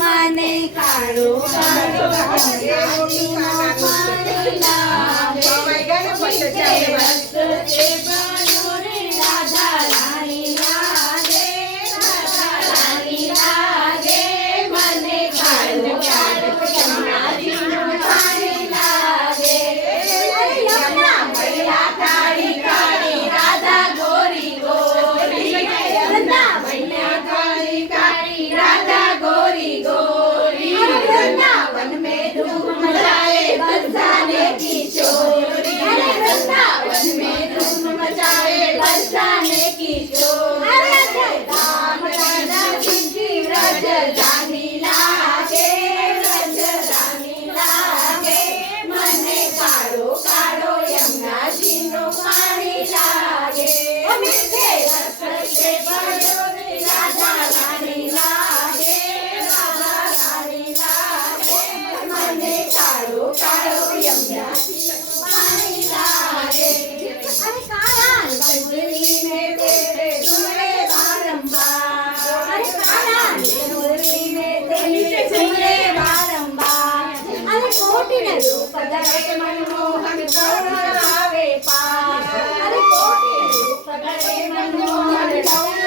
મને કાળો કાળો યમુનાજીનો પાણી લાગે મીઠે રસ્તે બન્યો રે રાધા રાણી લાગે મને કાળો કાળો યમુનાજીનો પાણી લાગે યમુના મૈયા કાળી કાળી રાધા ગોરી ગોરી યમુના મૈયા કાળી કાળી राधा गोरी गोरी वृंदावन में धूम मचाए बरसाने की चोरी वृंदावन में धूम मचाए बरसाने की चोरी राम राधा की व्रज जानी लागे मने काळो काळो यमुनाजीनो पाणी लागे मीठे रस से भर्यो राधा रानी लागे મને કાળો કાળો યમુનાજીનો પાણી લાગે અરે કાળા કંજરી મે તેરે સુરે વારંવાર અરે કાળા કંજરી મે તેરે સુરે વારંવાર અરે કોટીને રૂપ ધરે મનમોહન કરુણ આવે પાર અરે કોટીને રૂપ ધરે મનમોહન કરુણ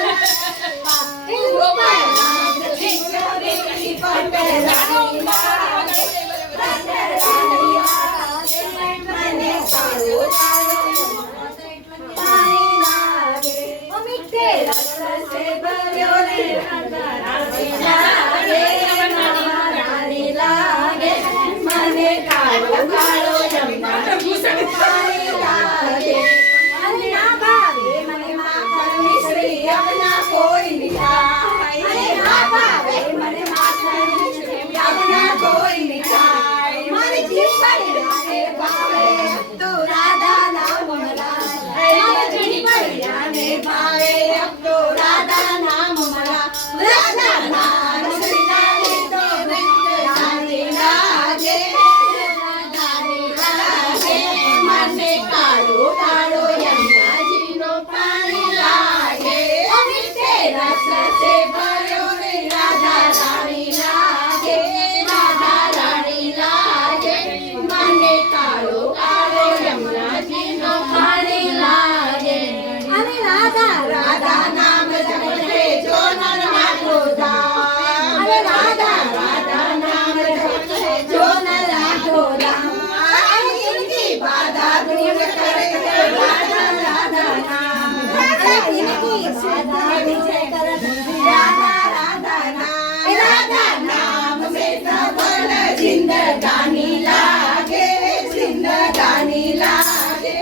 जिंदगानी लागे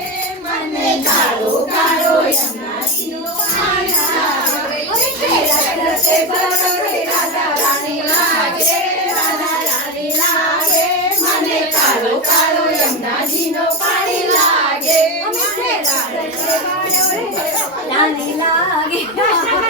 मने काळो काळो यमुनाजीनो पाणी लागे रस से भरो राधा रानी लागे मने काळो काळो यमुनाजीनो पाणी लागे रस से भरो रानी लागे कृष्ण